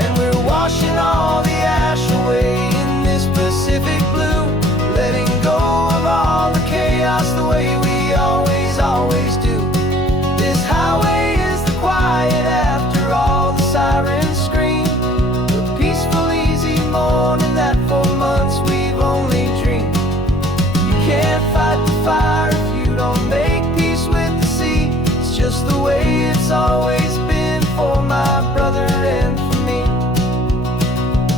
And we're washing all the ash away in this Pacific blue, letting go of all the chaos the way we always do. This highway is the quiet after all the sirens scream, the peaceful easy morning that for months we've only dreamed. You can't fight the fire if you don't make peace with the sea. It's just the way it's always been for my brother and for me.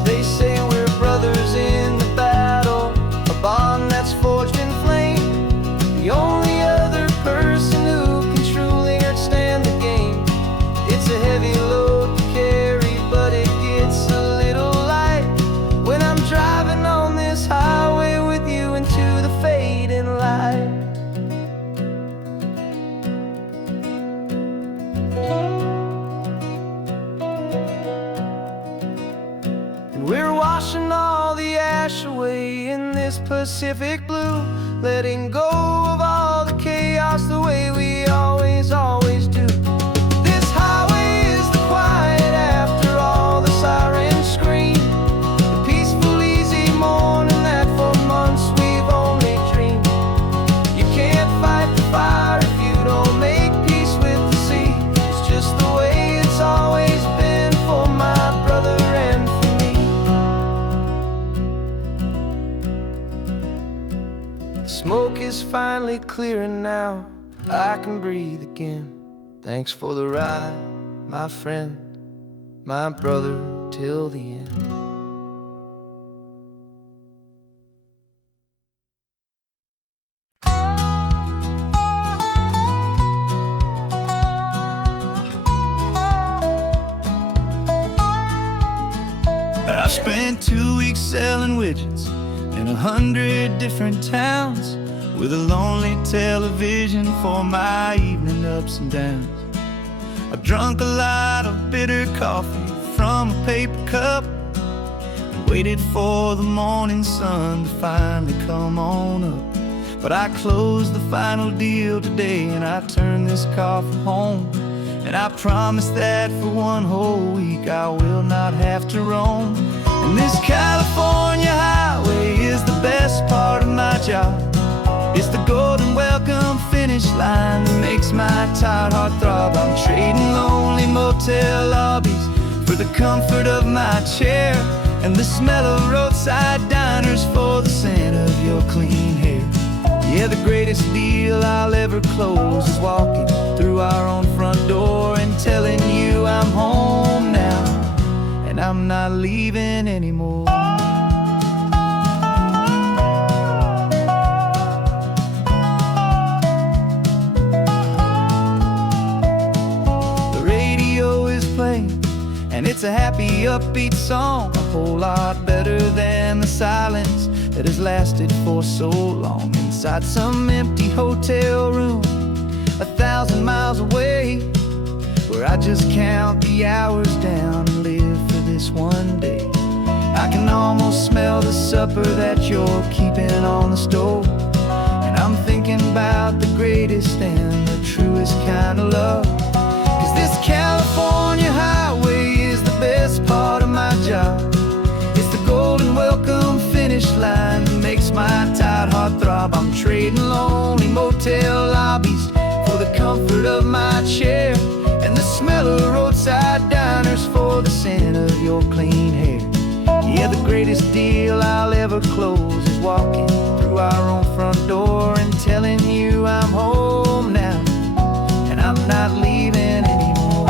They say we're brothers in the battle, a bond that's forged in flame. The only other person who can truly understand the game. It's a heavy load to carry, but it gets a little light when I'm driving on this highway with you into the fading light. We're washing all the ash away in this Pacific blue, letting go of all the chaos the way we always do. This highway is the quiet after all the sirens scream, the peaceful easy morning that for months we've only dreamed. You can't fight the fire if you don't make peace with the sea. It's just the way it's always been for my brother and for me. The smoke is finally clearing now, I can breathe again. Thanks for the ride, my friend, my brother till the end. I spent 2 weeks selling widgets in 100 different towns, with a lonely television for my evening ups and downs. I drunk a lot of bitter coffee from a paper cup and waited for the morning sun to finally come on up. But I closed the final deal today and I turned this car from home, and I promise that for one whole week I will not have to roam. And this California highway is the best part of my job. It's the golden welcome finish line that makes my tired heart throb. I'm trading lonely motel lobbies for the comfort of my chair, and the smell of roadside diners for the scent of your clean hair. Yeah, the greatest deal I'll ever close is walking through our own front door and telling you I'm home now, and I'm not leaving anymore. The radio is playing, and it's a happy, upbeat song, a whole lot better than the silence that has lasted for so long inside some empty hotel room 1,000 miles away, where just count the hours down and live for this one day. I can almost smell the supper that you're keeping on the stove, and I'm thinking about the greatest and the truest kind of love. 'Cause this California highway is the best part of my job. It's the golden welcome finish line that makes my tired heart throb. I'm trading lonely motel lobbies for the comfort of my chair, and the smell of roadside diners for the scent of your clean hair. Yeah, the greatest deal I'll ever close is walking through our own front door and telling you I'm home now, and I'm not leaving anymore.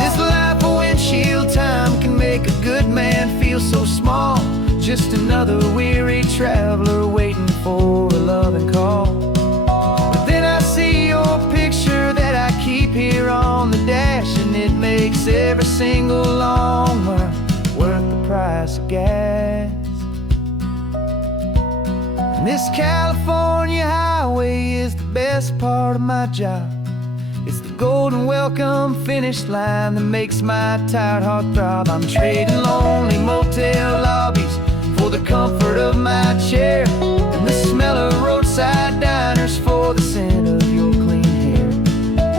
This life of windshield time can make a good man feel so small, just another weary traveler waiting for a loving call. But then I see your picture that I keep here on the dash, and it makes every single long mile worth the price of gas. And this California highway is the best part of my job. It's the golden welcome finish line that makes my tired heart throb. I'm trading lonely motel lobbies for the comfort of my chair, and the smell of roadside diners for the scent of your clean hair.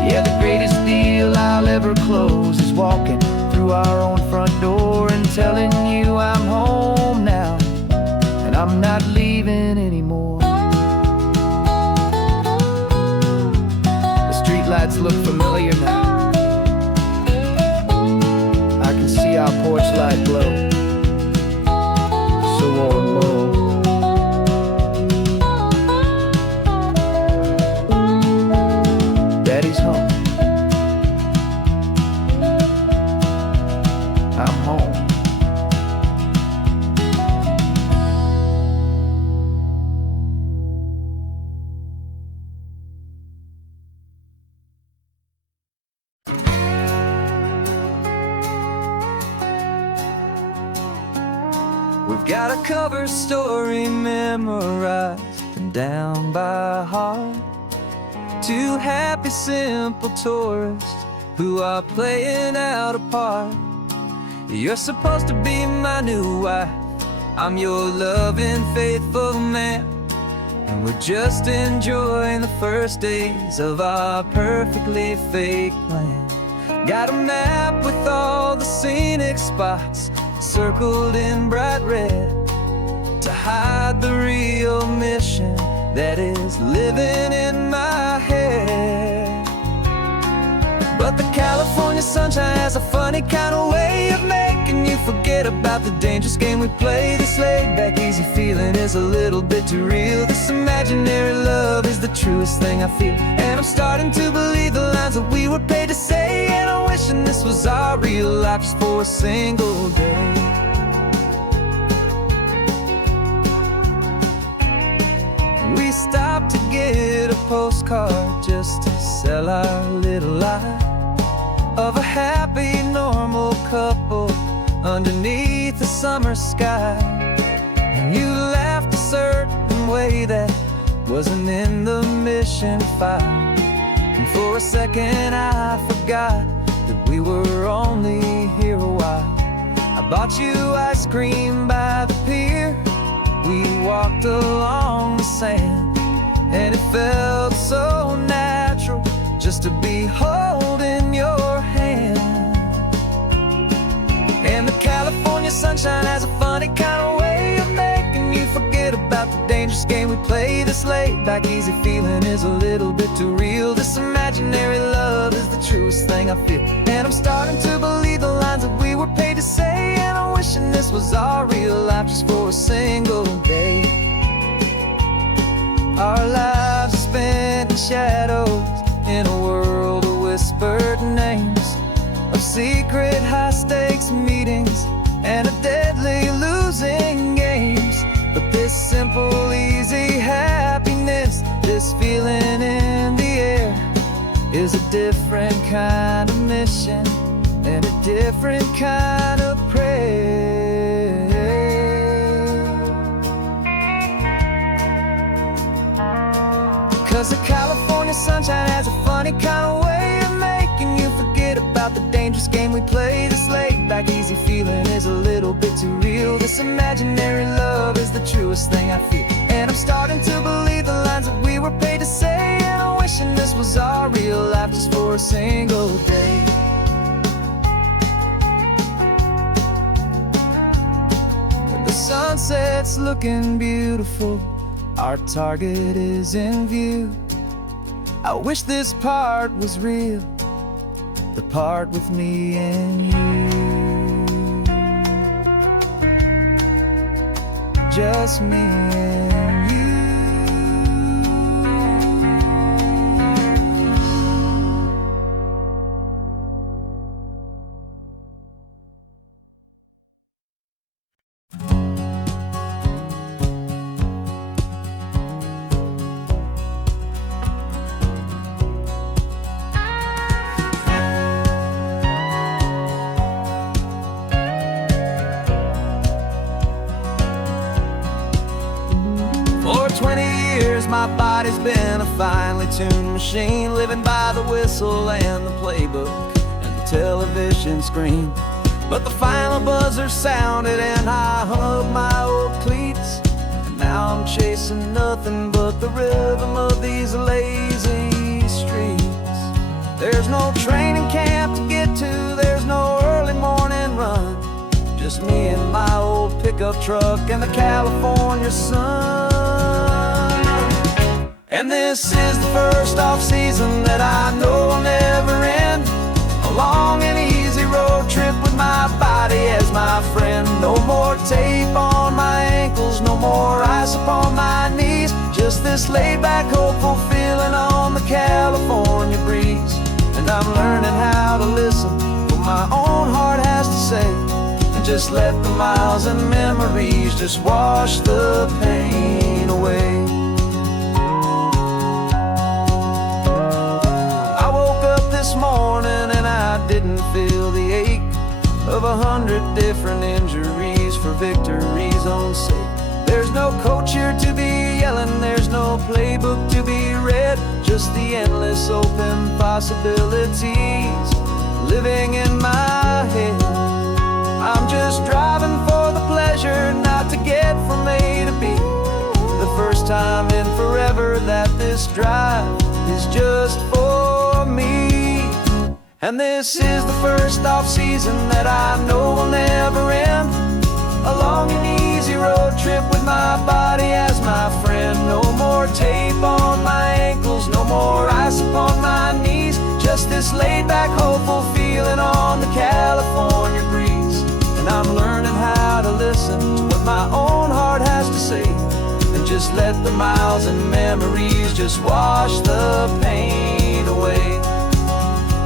Yeah, the greatest deal I'll ever close is walking through our own front door and telling you I'm home now, and I'm not leaving anymore. The streetlights look familiar now. I can see our porch light glow, so warm, Daddy's home. I'm home. We've got a cover story memorized and down by heart. Two happy, simple tourists who are playing out a part. You're supposed to be my new wife, I'm your loving, faithful man, and we're just enjoying the first days of our perfectly fake plan. Got a map with all the scenic spots circled in bright red to hide the real mission that is living in my head. But the California sunshine has a funny kind of way of making you forget about the dangerous game we play. This laid-back, easy feeling is a little bit too real. This imaginary love is the truest thing I feel, and I'm starting to believe the lines that we were paid to say. And I'm wishing this was our real life just for a single day. We stopped to get a postcard just to sell our little lie of a happy, normal couple underneath the summer sky. And you laughed a certain way that wasn't in the mission file, and for a second I forgot that we were only here a while. I bought you ice cream by the pier, we walked along the sand, and it felt so natural just to be holding your hand. And the California sunshine has a funny kind of way of making you forget about the dangerous game we play. This laid-back, easy feeling is a little bit too real. This imaginary love is the truest thing I feel, and I'm starting to believe the lines that we were paid to say. And I'm wishing this was our real life just for a single day. Our lives are spent in shadows, in a world of whispered names, of secret high-stakes meetings and of deadly losing games. But this simple, easy happiness, this feeling in the air, is a different kind of mission and a different kind of prayer. 'Cause the California sunshine has a funny kind of way of making you forget about the dangerous game we play. This laid back easy feeling is a little bit too real. This imaginary love is the truest thing I feel. And I'm starting to believe the lines that we were paid to say. And I'm wishing this was our real life just for a single day. When the sunset's looking beautiful, our target is in view. I wish this part was real, the part with me and you. Just me and you. For 20 years my body's been a finely tuned machine, living by the whistle and the playbook and the television screen. But the final buzzer sounded and I hung up my old cleats, and now I'm chasing nothing but the rhythm of these lazy streets. There's no training camp to get to, there's no early morning run, just me and my old pickup truck and the California sun. And this is the first off-season that I know will never end. A long and easy road trip with my body as my friend. No more tape on my ankles, no more ice upon my knees. Just this laid-back, hopeful feeling on the California breeze. And I'm learning how to listen to what my own heart has to say, and just let the miles and memories just wash the pain away. This morning and I didn't feel the ache of 100 different injuries for victory's own sake. There's no coach here to be yelling, there's no playbook to be read, just the endless open possibilities living in my head. I'm just driving for the pleasure, not to get from A to B. The first time in forever that this drive is just for me. And this is the first off-season that I know will never end. A long and easy road trip with my body as my friend. No more tape on my ankles, no more ice upon my knees. Just this laid-back, hopeful feeling on the California breeze. And I'm learning how to listen to what my own heart has to say, and just let the miles and memories just wash the pain away.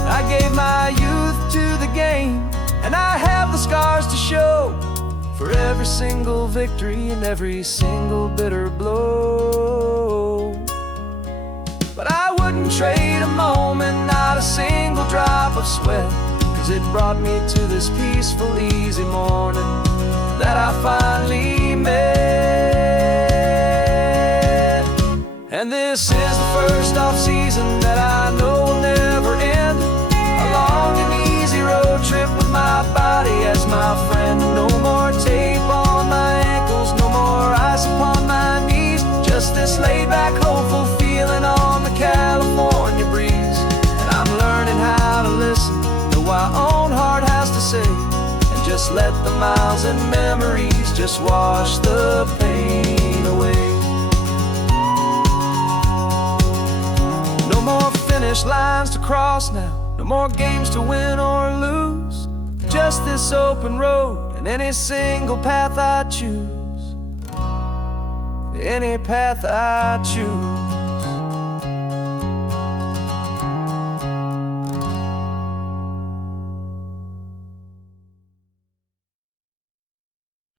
I gave my youth to the game, and I have the scars to show for every single victory and every single bitter blow. But I wouldn't trade a moment, not a single drop of sweat, 'cause it brought me to this peaceful, easy morning that I finally met. And this is the first off-season that I know will never end. A long and easy road trip with my body as my friend. No more tape on my ankles, no more ice upon my knees. Just this laid-back, hopeful feeling on the California breeze. And I'm learning how to listen to what my own heart has to say, and just let the miles and memories just wash the pain away. No more finish lines to cross now, no more games to win or lose. Just this open road and any single path I choose. Any path I choose.